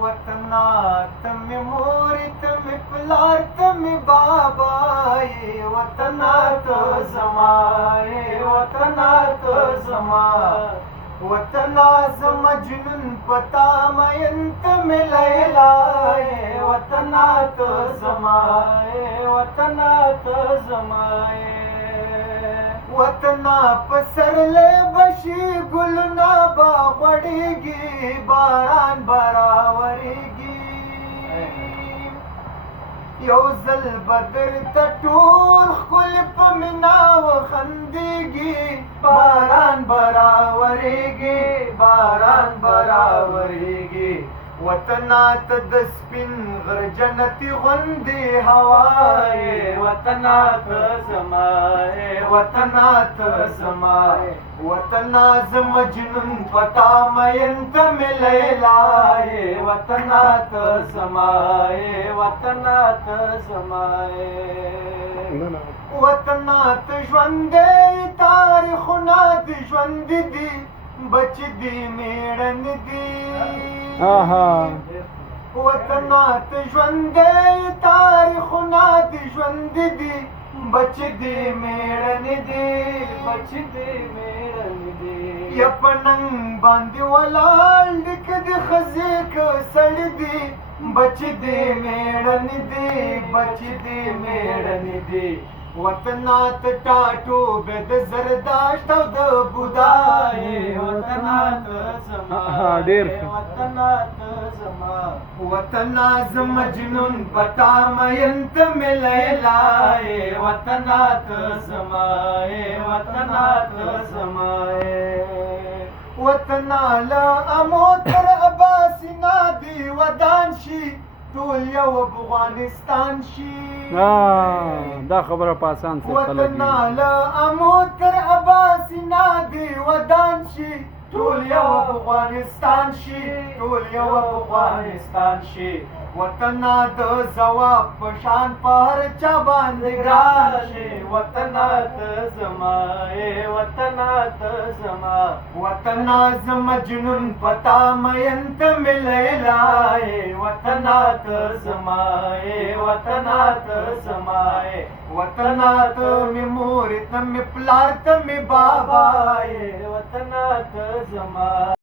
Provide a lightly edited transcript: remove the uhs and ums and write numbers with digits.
वतनात मी मोरीत मी पलारत मी बाबाये वतनात समाये वतनात समा वतनाज मजनून पता मयंत मी लैलाये वतनात समाये वतनात समाये वतना पसरले बशी गुलना बावडीगी बारान बरावरीगी योजल बदर तटूल खुलप मिनाव खंदीगी बारान बरावरीगी बारान बरावरीगी वतनात दस्पिन गर्जनती गुंदी हवाए वतनात समाए वतनात समाए वतनाज मजनून पता मयंत मिलैलाए वतनात समाए वतनात समाए वतनात ज्वंदे तारीखुना दी ज्वंद दी बच दी मेड़न दी वतनात ज्वंदे तारीखुना दी ज्वंद दी बच दी मेड़न दी बच दी मेड़न दी यपनंग बांधी वलाल दिख दी खजीक सड़ दी बच दी मेड़न दी बच दी मेड़न दी वतनात टाटो बेद जरदाश्त द बुदाए वतनात समाए वतनात समा वतनाज मजनून पता मयंत मिलैलाए वतनात समाए वतनात समाए वतनाला अमोतर अबासिना दी वदानशी टोल यव अफगानिस्तान शी دا خبره په آسان سره خلک وطناله اموتر عباسینا دی ودان شي ټول یو افغانستان شي ټول یو افغانستان شي وطنا د ځواب په شان پر چا باندې ګران شي وطنات زمای وطنات زما وطناز مجنون پتا مینت ملیلای وطنات زمای وطنات زمای وطنات می مورت می پلارت می بابای وطنات زما